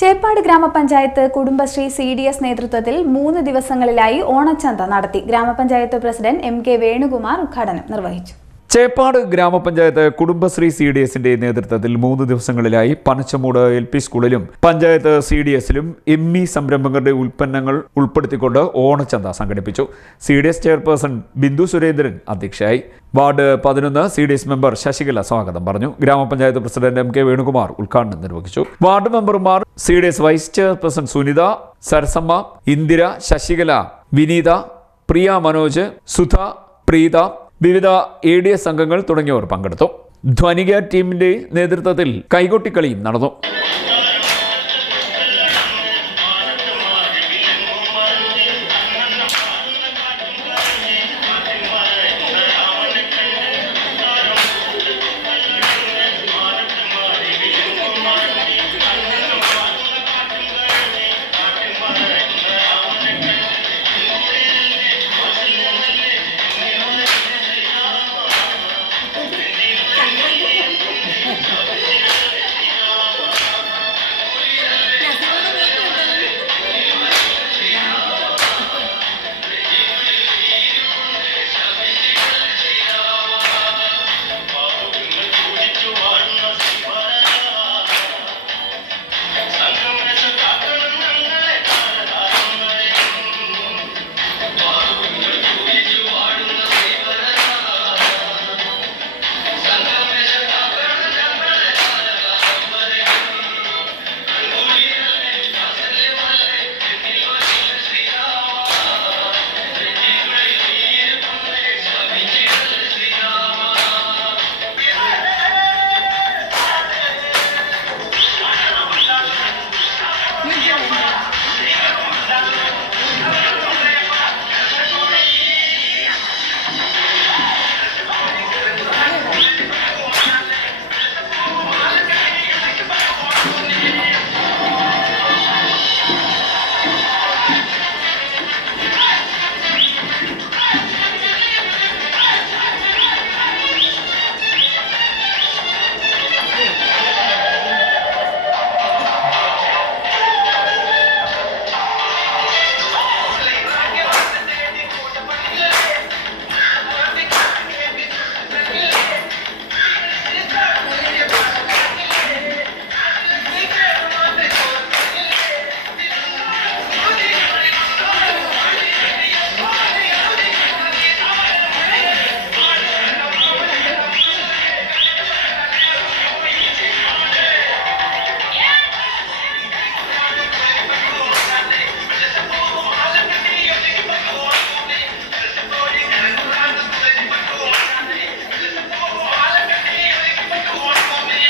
ചേപ്പാട് ഗ്രാമപഞ്ചായത്ത് കുടുംബശ്രീ CDS നേതൃത്വത്തിൽ 3 ദിവസങ്ങളിലായി ഓണച്ചന്ത നടത്തി. ഗ്രാമപഞ്ചായത്ത് പ്രസിഡന്റ് MK വേണുകുമാർ ഉദ്ഘാടനം നിർവഹിച്ചു. ചേപ്പാട് ഗ്രാമപഞ്ചായത്ത് കുടുംബശ്രീ CDSന്റെ നേതൃത്വത്തിൽ 3 ദിവസങ്ങളിലായി പനച്ചമൂട് LP സ്കൂളിലും പഞ്ചായത്ത് CDSലും ME സംരംഭകരുടെ ഉൽപ്പന്നങ്ങൾ ഉൾപ്പെടുത്തിക്കൊണ്ട് ഓണച്ചന്ത സംഘടിപ്പിച്ചു. CDS ചെയർപേഴ്സൺ ബിന്ദു സുരേന്ദ്രൻ അധ്യക്ഷയായി. വാർഡ് 11 CDS മെമ്പർ ശശികല സ്വാഗതം പറഞ്ഞു. ഗ്രാമപഞ്ചായത്ത് പ്രസിഡന്റ് MK വേണുകുമാർ ഉദ്ഘാടനം നിർവഹിച്ചു. വാർഡ് മെമ്പർമാർ CDS vice chairperson Sunitha, Sarasamma, Indira, Sasikala, Vineetha, Priya, Manoj, Sudha, Preetha, വിവിധ ADS അംഗങ്ങൾ തുടങ്ങിയവർ പങ്കെടുത്തു. ധ്വനിക ടീമിന്റെ നേതൃത്വത്തിൽ കൈകൊട്ടിക്കളിയും നടന്നു.